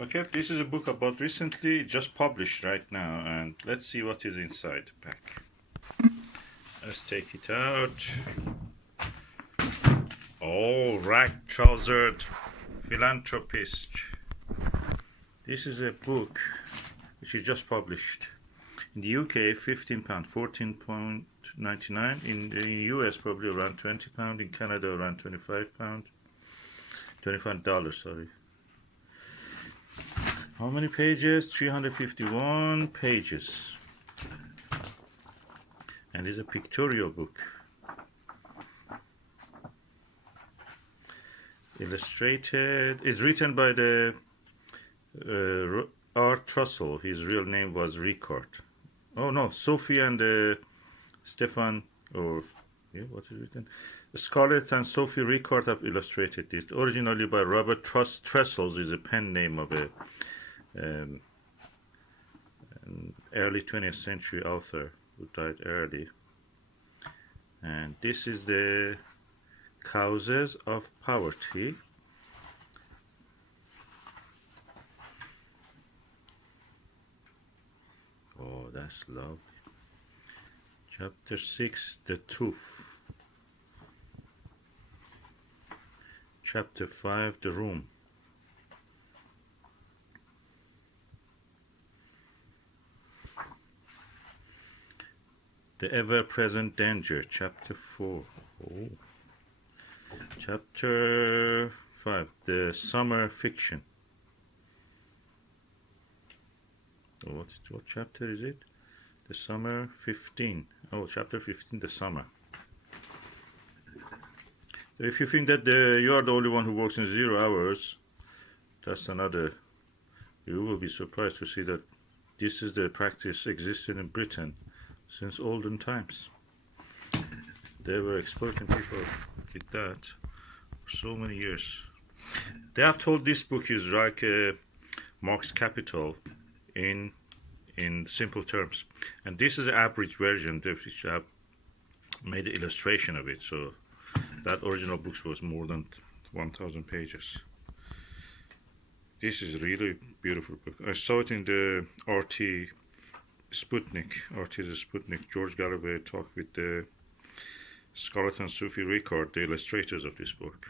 Okay, this is a book about recently just published right now, and let's see what is inside the pack. Let's take it out. Oh, right, Trousered, Philanthropist. This is a book which is just published. In the UK, £15, £14.99. In the US, probably around £20. In Canada, around £25. $25, sorry. How many pages? 351 pages. And it's a pictorial book. Illustrated. It's written by the Art Trussell. His real name was Ricard. Oh no, Sophie and Stefan, or yeah, what is written? Scarlett and Sophie Ricard have illustrated it. Originally by Robert Tressels, is a pen name of a an early 20th century author who died early. And this is the Causes of Poverty. Oh, that's lovely. Chapter 6, The Truth. Chapter 5, The Room. The Ever-Present Danger, Chapter 4. Oh. Chapter 5, The Summer Fiction. Oh, what chapter is it? The Summer 15. Oh, Chapter 15, The Summer. If you think that you are the only one who works in 0 hours, that's another. You will be surprised to see that this is the practice existing in Britain since olden times. They were exploiting people like that for so many years. They have told this book is like Marx Capital in simple terms, and this is the average version. They have made an illustration of it, so that original book was more than 1,000 pages. This is really beautiful book. I saw it in the RT Sputnik. RT is a Sputnik. George Galloway talked with the Scarlett and Sophie Ricard, the illustrators of this book.